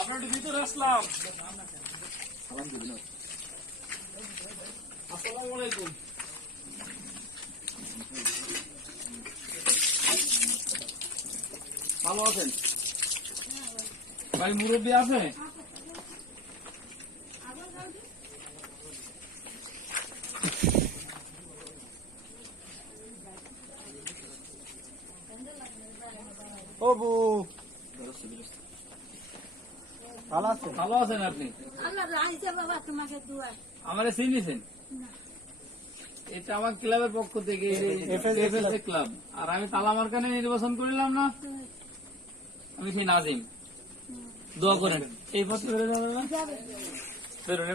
আপনার ভিতরে আসলাম। আসসালামু আলাইকুম। ভালো আছেন? ভাই মুরব্বী আছে? ভালো আছেন আপনি? আমার চিনেছেন? এটা আমার ক্লাবের পক্ষ থেকে ক্লাব, আর আমি তালামার্কানে নির্বাচন করিলাম না, আমি সেই নাজিম। দোয়া করেন এই পথে বেরোনো